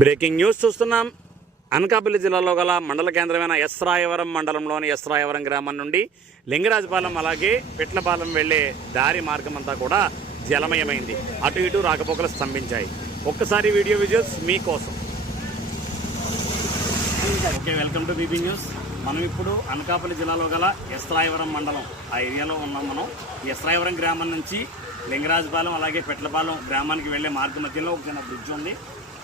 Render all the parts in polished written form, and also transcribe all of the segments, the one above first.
Breaking news చూస్తున్నాం. అనకాపల్లి జిల్లాలో గల మండల కేంద్రమైన ఎస్రాయవరం మండలంలోని ఎస్రాయవరం గ్రామం నుండి లింగరాజపాలెం అలాగే పిట్లపాలెం వెళ్లే దారి మార్గం అంతా కూడా జలమయమైంది. అటు ఇటు రాకపోకలు స్తంభించాయి. ఒక్కసారి వీడియో విజువల్స్ మీకోసం. Okay, welcome to BB news. మనం ఇప్పుడు అనకాపల్లి జిల్లాలో గల ఎస్రాయవరం మండలం ఆ ఏరియాలో ఉన్నాం. మనం ఎస్రాయవరం గ్రామం నుంచి లింగరాజపాలెం అలాగే పిట్లపాలెం గ్రామానికి వెళ్లే మార్గ మధ్యలో ఒక చిన్న బ్రిడ్జ్ ఉంది.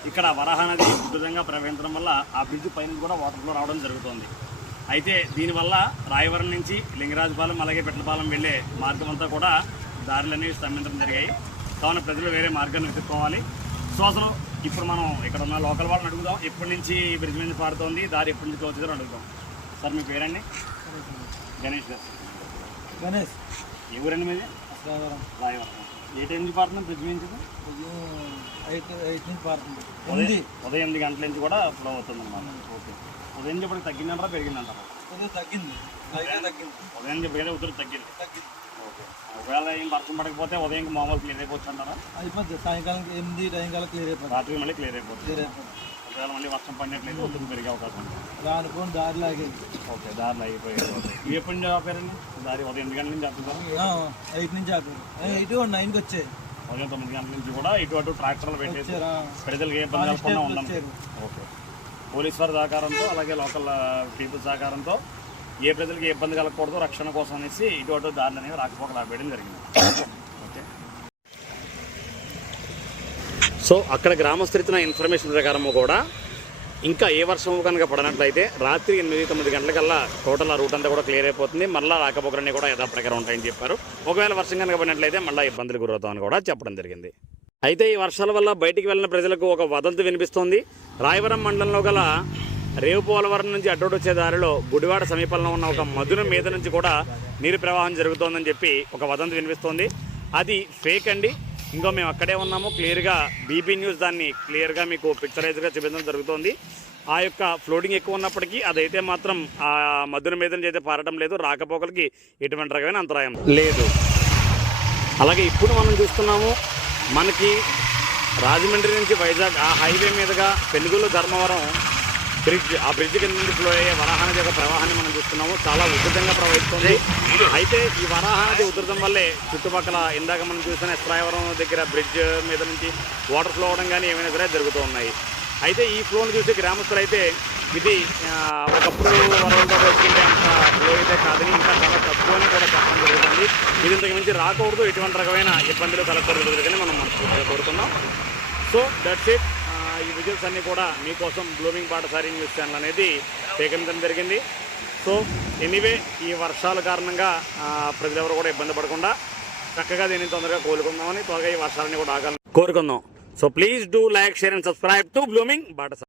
ఇక్కడ వరాహ నది ఉధృతంగా ప్రవహించడం వల్ల ఆ బ్రిడ్జ్ పైన కూడా వాటర్ ఫ్లో రావడం జరుగుతుంది. అయితే దీనివల్ల రాయవరం నుంచి లింగరాజపాలెం అలాగే పిట్లపాలెం వెళ్ళే మార్గం అంతా కూడా దారులనేవి స్తంభించడం జరిగాయి. కావున ప్రజలు వేరే మార్గాన్ని వెతుక్కోవాలి. సో అసలు ఇప్పుడు మనం ఇక్కడ ఉన్న లోకల్ వాళ్ళని అడుగుదాం, ఎప్పటి నుంచి ఈ బ్రిడ్జ్ మీద పారుతోంది, దారి ఎప్పటి నుంచి వచ్చిందో అడుగుదాం. సార్ మీ పేరండి? గణేష్ గారు. గణేష్. ఏ ఊరండి మీది? రాయవరం. ఏ టైం నుంచి పారుతుంది బ్రిడ్జ్ నుంచి? 8 నుంచి పారుతుంది. ఉదయం 8 గంటల నుంచి కూడా ఫ్లో అవుతుంది అన్నమాట. ఓకే, ఉదయం చెప్పడానికి తగ్గిందంటారా పెరిగిందంటారా? తగ్గింది. ఉదయం చెప్పి ఉత్తరం తగ్గింది. ఓకే, ఒకవేళ ఏం వర్షం పడకపోతే ఉదయం మామూలు క్లియర్ అయిపోవచ్చు అంటారా? అయిపోతుంది. సాయంకాలం 8 టైం కల్లా క్లియర్ అయిపోతుంది. రాత్రి మళ్ళీ క్లియర్ అయిపోతుంది. ఒకవేళ మళ్ళీ వర్షం పడినట్లయితే ఉత్తరం పెరిగే అవకాశం ఉంది. రానుకోని దారిలో ఆగేది. ఓకే, దారిలో ఆగిపోయారు. ఇవి ఎప్పటి నుంచి ఆపారండి? దారి ఉదయం 8 గంటల నుంచి ఆపుతారా? 8 నుంచి ఆపారు. 8 9కి వచ్చాయి. ఉదయం 9 గంటల నుంచి కూడా ఇటు అటు ట్రాక్టర్లు పెట్టేసి ప్రజలకు ఏ ఇబ్బంది కలగకుండా ఉన్నాం. ఓకే, పోలీస్ వారి సహకారంతో అలాగే లోకల్ పీపుల్ సహకారంతో ఏ ప్రజలకు ఏ ఇబ్బంది కలగకూడదు రక్షణ కోసం అనేసి ఇటు అటు దారులు అనేవి రాకపోకలు ఆపేయడం జరిగింది. ఓకే, సో అక్కడ గ్రామస్తులు ఇచ్చిన ఇన్ఫర్మేషన్ ప్రకారం కూడా ఇంకా ఏ వర్షం కనుక పడినట్లయితే రాత్రి 8-9 గంటలకల్లా టోటల్ ఆ రూట్ అంతా కూడా క్లియర్ అయిపోతుంది. మళ్ళీ రాకపోకలన్నీ కూడా యథాప్రకారం ఉంటాయని చెప్పారు. ఒకవేళ వర్షం కనుక పడినట్లయితే మళ్ళీ ఇబ్బందులు గురవుతామని కూడా చెప్పడం జరిగింది. అయితే ఈ వర్షాల వల్ల బయటికి వెళ్ళిన ప్రజలకు ఒక వదంతి వినిపిస్తోంది. రాయవరం మండలంలో గల రేవుపోలవరం నుంచి అడ్డోటి వచ్చే దారిలో గుడివాడ సమీపంలో ఉన్న ఒక మధురం మీద నుంచి కూడా నీరు ప్రవాహం జరుగుతోందని చెప్పి ఒక వదంతి వినిపిస్తోంది. అది ఫేక్ అండి. ఇంకో మేము అక్కడే ఉన్నాము. క్లియర్గా బీబీ న్యూస్ దాన్ని క్లియర్గా మీకు పిక్చరైజ్గా చూపించడం జరుగుతోంది. ఆ యొక్క ఫ్లోటింగ్ ఎక్కువ ఉన్నప్పటికీ అదైతే మాత్రం ఆ మధుర మీద నుంచి అయితే పారడం లేదు. రాకపోకలకి ఎటువంటి రకమైన అంతరాయం లేదు. అలాగే ఇప్పుడు మనం చూస్తున్నాము, మనకి రాజమండ్రి నుంచి వైజాగ్ ఆ హైవే మీదుగా పెనుగొల్లు ధర్మవరం బ్రిడ్జ్, ఆ బ్రిడ్జ్ కింద నుండి ఫ్లో అయ్యే వరాహ నది యొక్క ప్రవాహాన్ని మనం చూస్తున్నాము. చాలా ఉధృతంగా ప్రవహిస్తుంది. అయితే ఈ వరాహ నది ఉధృతం వల్లే చుట్టుపక్కల ఇందాక మనం చూసిన ఎస్రాయవరం దగ్గర బ్రిడ్జ్ మీద నుంచి వాటర్ ఫ్లో అవడం కానీ ఏమైనా సరే జరుగుతూ ఉన్నాయి. అయితే ఈ ఫ్లోను చూసి గ్రామస్తులు అయితే ఇది ఒకప్పుడు వరవలతో పోల్చుకుంటే అంత ఫ్లో అయితే కాదని, ఇంకా చాలా తక్కువ అని కూడా చెప్పడం జరుగుతుంది. ఇది ఇంతకు మించి రాకూడదు, ఎటువంటి రకమైన ఇబ్బందులు కలగకూడదు కానీ మనం మనస్ఫూర్తిగా కోరుతున్నాం. So that's it. ఈ విజువల్స్ అన్నీ కూడా మీకోసం బ్లూమింగ్ బాటసారి న్యూస్ ఛానల్ అనేది సేకరించడం జరిగింది. సో ఎనీవే, ఈ వర్షాల కారణంగా ప్రజలెవరు కూడా ఇబ్బంది పడకుండా చక్కగా దీన్ని తొందరగా కోలుకుందామని, త్వరగా ఈ వర్షాలని కూడా ఆగాలని కోరుకుందాం. So please do like, share and subscribe to blooming Batasari.